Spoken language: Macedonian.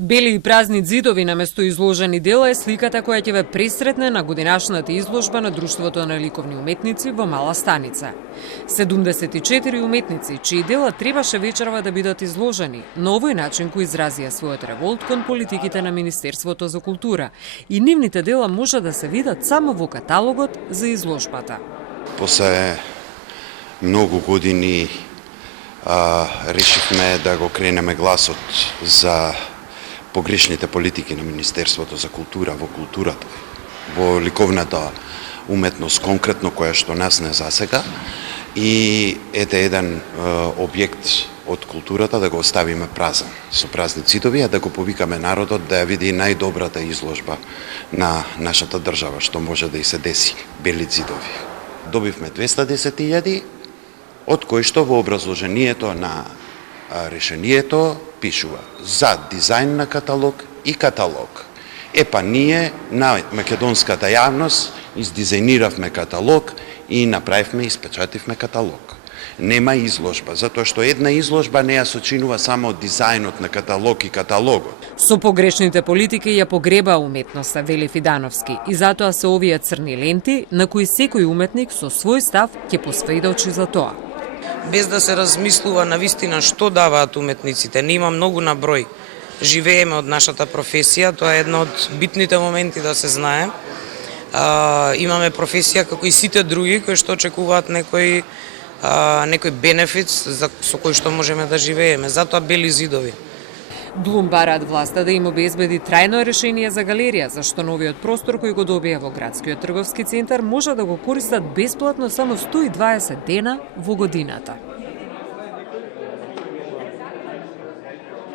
Бели и празни зидови наместо изложени дела е сликата која ќе ве пресретне на годинашната изложба на Друштвото на ликовни уметници во Мала Станица. 74 уметници, чии дела требаше вечерва да бидат изложени, на овој начин кој изразија својот револт кон политиките на Министерството за култура и нивните дела може да се видат само во каталогот за изложбата. После многу години решивме да го кренеме гласот за погрешните политики на Министерството за култура во културата, во ликовната уметност конкретно, која што нас не засега, и еден објект од културата да го оставиме празен, со празни цидови, а да го повикаме народот да ја види најдобрата изложба на нашата држава, што може да и се деси, бели цидови. Добивме 210.000, од кои што во образложението на решението пишува за дизајн на каталог и каталог. Епа ние на македонската јавност издизајниравме каталог и направивме и испечативме каталог. Нема изложба, затоа што една изложба не ја сочинува само дизајнот на каталог и каталогот. Со погрешните политики ја погреба уметноста, вели Фидановски, и затоа се овие црни ленти на кои секој уметник со свој став ќе посведочи за тоа. Без да се размислува на вистина што даваат уметниците. Нема многу на број. Живееме од нашата професија, тоа е едно од битните моменти да се знае. Имаме професија како и сите други кои што очекуваат некој бенефит со кој што можеме да живееме. Затоа бели зидови. Блум бараат власта да им обезбеди трајно решение за галерија, зашто новиот простор кој го добија во градскиот трговски центар може да го користат бесплатно само 120 дена во годината.